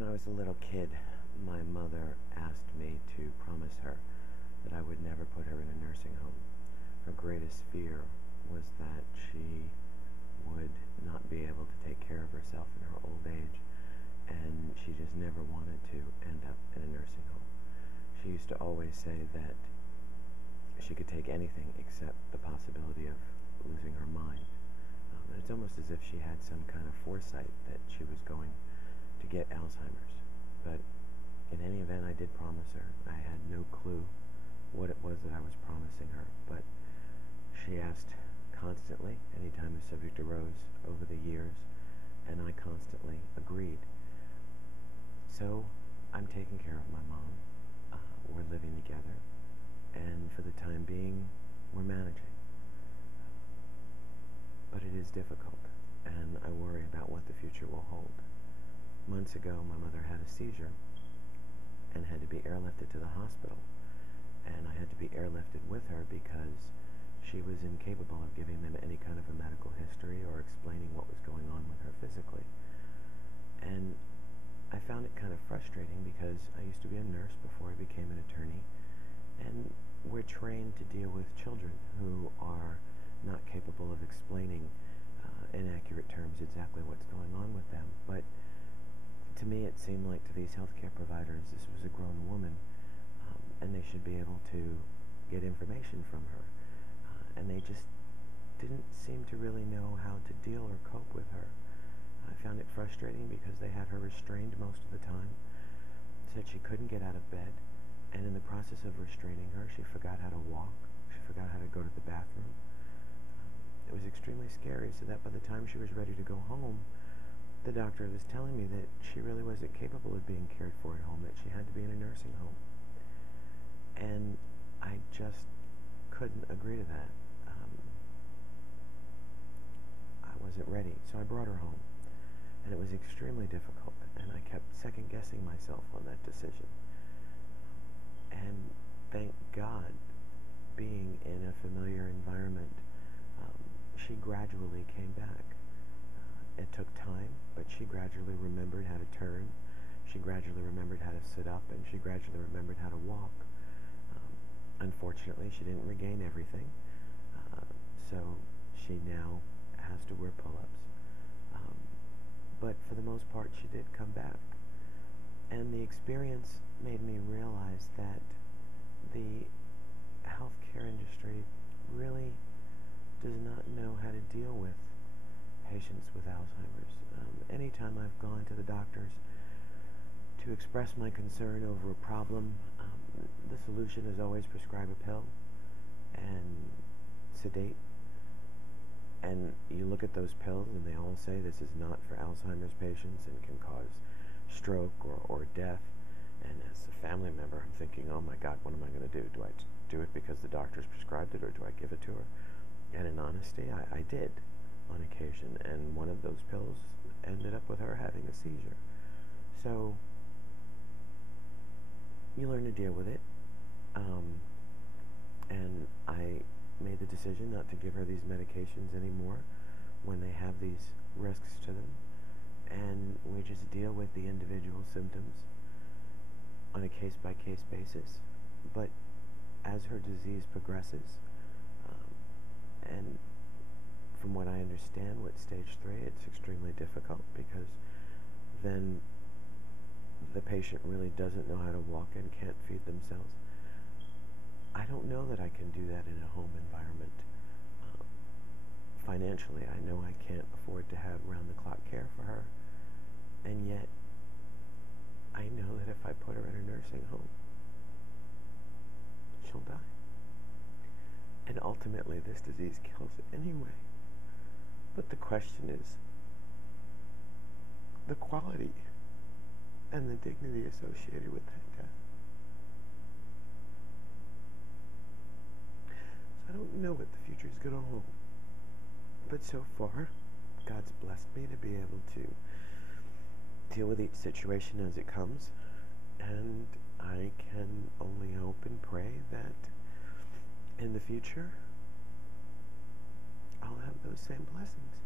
When I was a little kid, my mother asked me to promise her that I would never put her in a nursing home. Her greatest fear was that she would not be able to take care of herself in her old age, and she just never wanted to end up in a nursing home. She used to always say that she could take anything except the possibility of losing her mind. And it's almost as if she had some kind of foresight that she was going to get Alzheimer's. But in any event, I did promise her. I had no clue what it was that I was promising her, but she asked constantly anytime the subject arose over the years, and I constantly agreed. So I'm taking care of my mom. We're living together, and for the time being, we're managing. But it is difficult, and I worry about what the future will hold. Months ago, my mother had a seizure and had to be airlifted to the hospital, and I had to be airlifted with her because she was incapable of giving them any kind of a medical history or explaining what was going on with her physically. And I found it kind of frustrating because I used to be a nurse before I became an attorney, and we're trained to deal with children who are not capable of explaining in accurate terms exactly what's going on with them. But to me, it seemed like to these healthcare providers, this was a grown woman, and they should be able to get information from her. And they just didn't seem to really know how to deal or cope with her. I found it frustrating because they had her restrained most of the time, said she couldn't get out of bed, and in the process of restraining her, she forgot how to walk, she forgot how to go to the bathroom. It was extremely scary, so that by the time she was ready to go home, the doctor was telling me that she really wasn't capable of being cared for at home, that she had to be in a nursing home. And I just couldn't agree to that. I wasn't ready, so I brought her home. And it was extremely difficult, and I kept second-guessing myself on that decision. And thank God, being in a familiar environment, she gradually came back. It took time, but she gradually remembered how to turn, she gradually remembered how to sit up, and she gradually remembered how to walk. Unfortunately, she didn't regain everything, so she now has to wear pull-ups. But for the most part, she did come back. And the experience made me realize that the healthcare industry really does not know how to deal with patients with Alzheimer's. Anytime I've gone to the doctors to express my concern over a problem, the solution is always prescribe a pill and sedate. And you look at those pills and they all say this is not for Alzheimer's patients and can cause stroke or death. And as a family member, I'm thinking, oh my God, what am I going to do? Do I do it because the doctor's prescribed it, or do I give it to her? And in honesty, I did on occasion, and one of those pills ended up with her having a seizure. So you learn to deal with it, and I made the decision not to give her these medications anymore when they have these risks to them, and we just deal with the individual symptoms on a case-by-case basis. But as her disease progresses, and from what I understand with stage 3, it's extremely difficult because then the patient really doesn't know how to walk and can't feed themselves. I don't know that I can do that in a home environment. Financially, I know I can't afford to have round-the-clock care for her, and yet I know that if I put her in a nursing home, she'll die. And ultimately, this disease kills it anyway. But the question is the quality and the dignity associated with that death. So I don't know what the future is going to hold. But so far, God's blessed me to be able to deal with each situation as it comes. And I can only hope and pray that in the future, I'll have those same blessings.